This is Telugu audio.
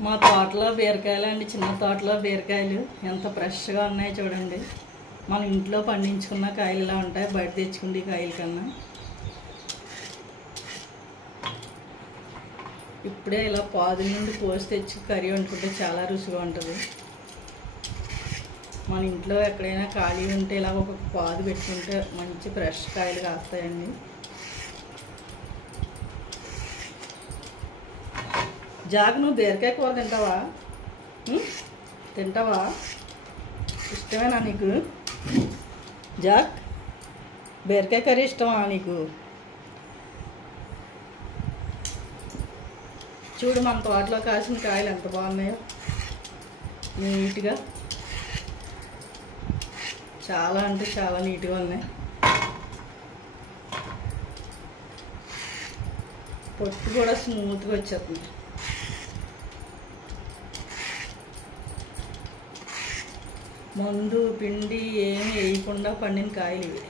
మా తోటలో బీరకాయలు అండి, చిన్న తోటలో బీరకాయలు ఎంత ఫ్రెష్గా ఉన్నాయో చూడండి. మన ఇంట్లో పండించుకున్న కాయలు ఇలా ఉంటాయి బయట తెచ్చుకునే కాయల కన్నా. ఇప్పుడే ఇలా పాదు నుండి కోసి తెచ్చి కర్రీ వండుకుంటే చాలా రుచిగా ఉంటుంది. మన ఇంట్లో ఎక్కడైనా ఖాళీ ఉంటే ఇలా ఒక పాదు పెట్టుకుంటే మంచి ఫ్రెష్ కాయలు కాస్తాయండి. జాగ్, నువ్వు బీరకాయ కూర తింటావా? తింటావా? ఇష్టమేనా నీకు? జాగ్, బీరకాయ కర్రీ ఇష్టమా నీకు? చూడు మన తోటలో కాసిన కాయలు ఎంత బాగున్నాయో, నీట్గా, చాలా అంటే చాలా నీట్గా ఉన్నాయి. పొట్టు కూడా స్మూత్గా వచ్చేస్తుంది. మందు పిండి ఏమి వేయకుండా పండిన కాయలు ఇవి.